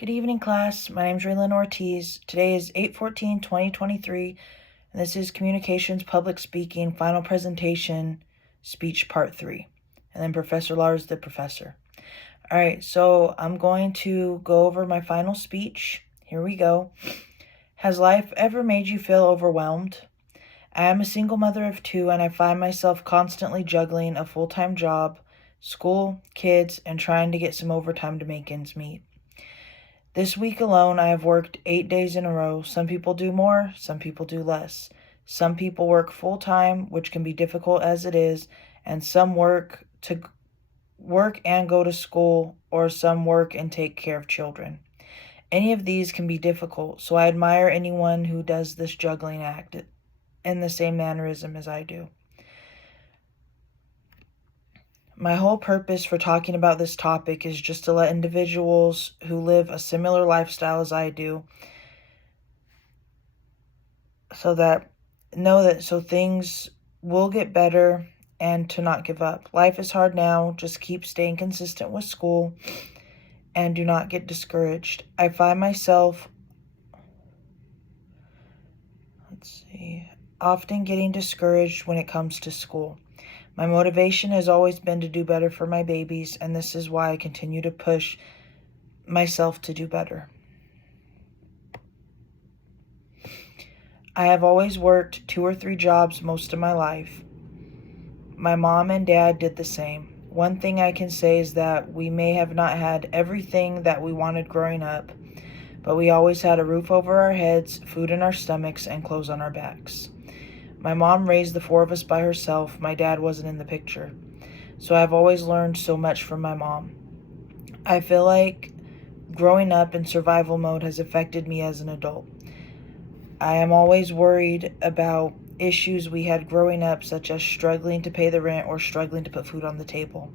Good evening, class. My name is Raylan Ortiz. Today is 8/14/2023, and this is Communications Public Speaking Final Presentation Speech Part 3. And then Professor Lars, the professor. All right, so I'm going to go over my final speech. Here we go. Has life ever made you feel overwhelmed? I am a single mother of 2, and I find myself constantly juggling a full-time job, school, kids, and trying to get some overtime to make ends meet. This week alone, I have worked 8 days in a row. Some people do more, some people do less. Some people work full-time, which can be difficult as it is, and some work and go to school, or some work and take care of children. Any of these can be difficult, so I admire anyone who does this juggling act in the same mannerism as I do. My whole purpose for talking about this topic is just to let individuals who live a similar lifestyle as I do so things will get better and to not give up. Life is hard now. Just keep staying consistent with school and do not get discouraged. I find myself often getting discouraged when it comes to school. My motivation has always been to do better for my babies, and this is why I continue to push myself to do better. I have always worked 2 or 3 jobs most of my life. My mom and dad did the same. One thing I can say is that we may have not had everything that we wanted growing up, but we always had a roof over our heads, food in our stomachs, and clothes on our backs. My mom raised the 4 of us by herself. My dad wasn't in the picture. So I've always learned so much from my mom. I feel like growing up in survival mode has affected me as an adult. I am always worried about issues we had growing up, such as struggling to pay the rent or struggling to put food on the table.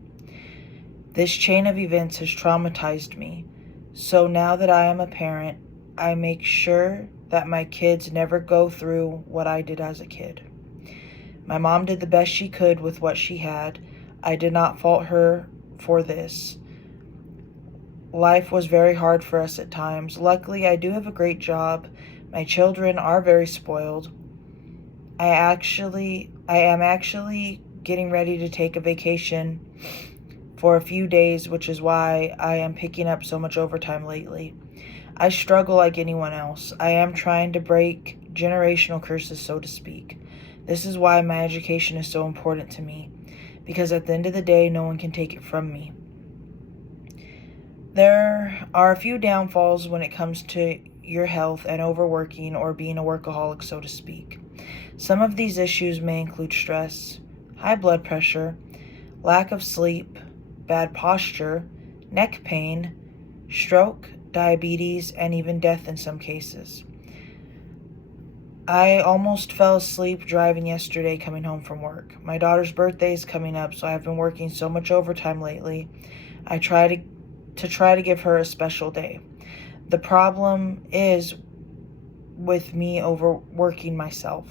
This chain of events has traumatized me. So now that I am a parent, I make sure that my kids never go through what I did as a kid. My mom did the best she could with what she had. I did not fault her for this. Life was very hard for us at times. Luckily, I do have a great job. My children are very spoiled. I am actually getting ready to take a vacation for a few days, which is why I am picking up so much overtime lately. I struggle like anyone else. I am trying to break generational curses, so to speak. This is why my education is so important to me, because at the end of the day, no one can take it from me. There are a few downfalls when it comes to your health and overworking or being a workaholic, so to speak. Some of these issues may include stress, high blood pressure, lack of sleep, bad posture, neck pain, stroke, diabetes, and even death in some cases. I almost fell asleep driving yesterday coming home from work. My daughter's birthday is coming up, so I've been working so much overtime lately. I try to give her a special day. The problem is with me overworking myself.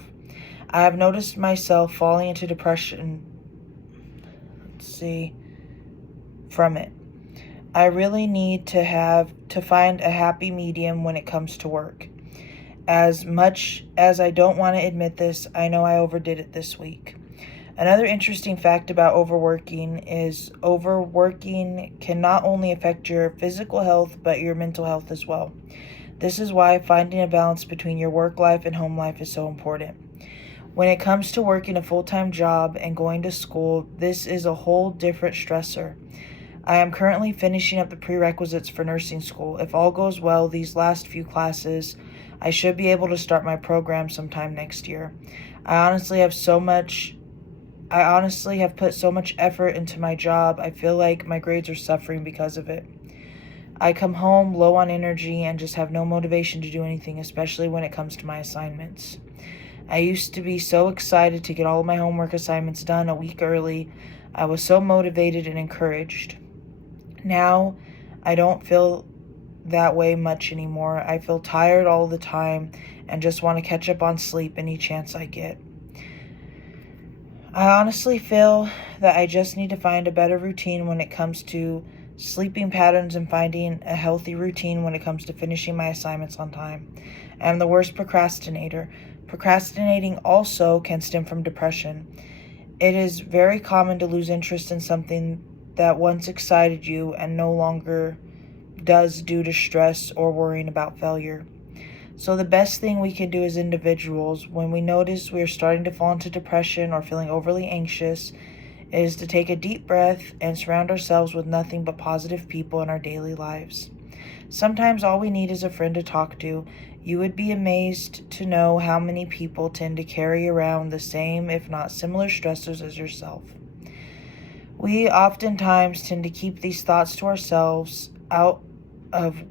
I have noticed myself falling into depression from it. I really need to find a happy medium when it comes to work. As much as I don't want to admit this, I know I overdid it this week. Another interesting fact about overworking is overworking can not only affect your physical health, but your mental health as well. This is why finding a balance between your work life and home life is so important. When it comes to working a full-time job and going to school, this is a whole different stressor. I am currently finishing up the prerequisites for nursing school. If all goes well, these last few classes, I should be able to start my program sometime next year. I honestly have put so much effort into my job. I feel like my grades are suffering because of it. I come home low on energy and just have no motivation to do anything, especially when it comes to my assignments. I used to be so excited to get all of my homework assignments done a week early. I was so motivated and encouraged. Now, I don't feel that way much anymore. I feel tired all the time and just want to catch up on sleep any chance I get. I honestly feel that I just need to find a better routine when it comes to sleeping patterns, and finding a healthy routine when it comes to finishing my assignments on time. I am the worst procrastinator. Procrastinating also can stem from depression. It is very common to lose interest in something that once excited you and no longer does due to stress or worrying about failure. So, the best thing we can do as individuals when we notice we are starting to fall into depression or feeling overly anxious is to take a deep breath and surround ourselves with nothing but positive people in our daily lives. Sometimes all we need is a friend to talk to. You would be amazed to know how many people tend to carry around the same, if not similar, stressors as yourself. We oftentimes tend to keep these thoughts to ourselves out of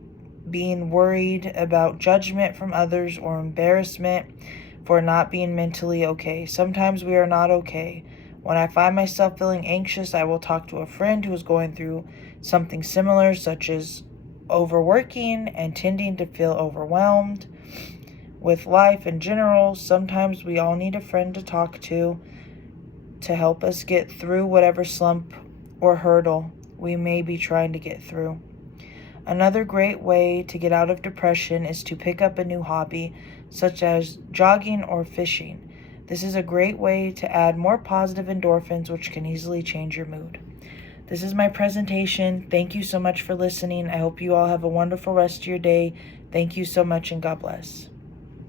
being worried about judgment from others or embarrassment for not being mentally okay. Sometimes we are not okay. When I find myself feeling anxious, I will talk to a friend who is going through something similar, such as overworking and tending to feel overwhelmed with life in general. Sometimes we all need a friend to talk to help us get through whatever slump or hurdle we may be trying to get through. Another great way to get out of depression is to pick up a new hobby, such as jogging or fishing. This is a great way to add more positive endorphins, which can easily change your mood. This is my presentation. Thank you so much for listening. I hope you all have a wonderful rest of your day. Thank you so much, and God bless.